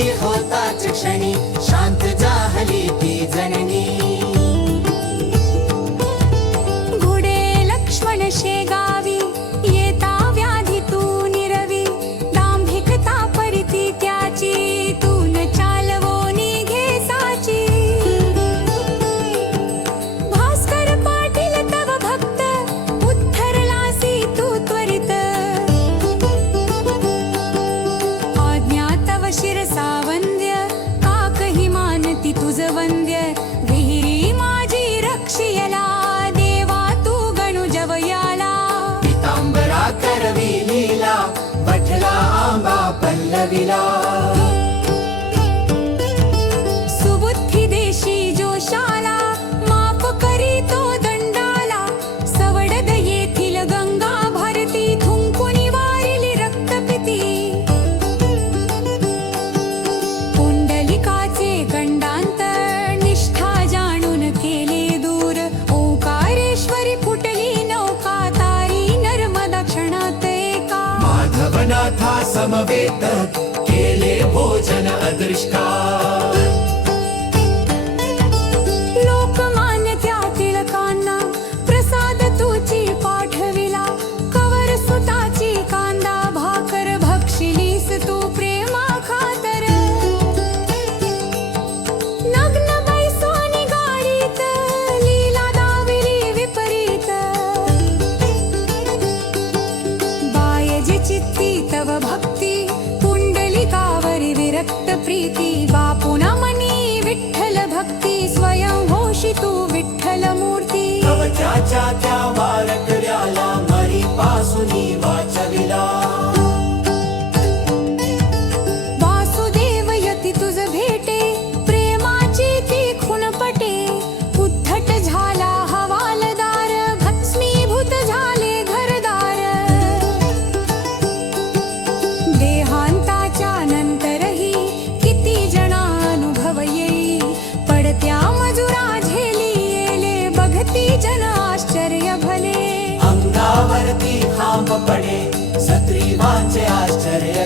वेळी होताच क्षणी शांत जाहली ती जननी. घोडे लक्ष्मण शेगावी येता व्याधी तू निरवी. दांभिकता परिती त्याची तून चालवोनी घे साची. भास्कर पाटील तव भक्त उद्धरलासी तू त्वरित. आज्ञा तव शिरसा वंद्य काकही मानती तुझ वंद्य. विहिरी माझी रक्षियला देवा तू गणु जवयाला. पितांबरा करवी लीला वठला आंबा पल्लविला. सुबुद्धी देशी जोशाला माफ करी तो दंडाला. सवडद येथील गंगा भारती थुंकुनी वारिली रक्तपिती. पुंडलिकाचे गंडांतर निष्ठा जाणून केले दूर. ओंकारेश्वरी फुटली नौका तारी नर्मदा क्षणात एका. माधवनाथा समवेत केले भोजन अदृष्टा. लोकमान्य त्या टिळकांना प्रसाद तुची पाठविला. कवर सुताची कांदा भाकर भक्षिलीस तू प्रेमा खातर. नग्न बैसोनी गाडीत लीला दाविली विपरीत. बायजी चित्ती तव भक्ती पुंडलिकावरी विरक्त प्रीती. बापुना मनी विठ्ठल भक्ती स्वयं होशी तू विठ्ठल मूर्ती. कवचाच्या त्या वारकऱ्याला मरी पासूनी वाचविला. वासुदेव यती तुझ भेटे प्रेमाची ती खुणपटे. उद्धट झाला हवालदार भस्मीभूत झाले घरदार. देहांताच्या नंतरही किती जना अनुभव येई. पडत्या मजुरा झेली येले बघती जन आश्चर्य भले. अंगावरती खांब पडे सत्रीवांचे आश्चर्य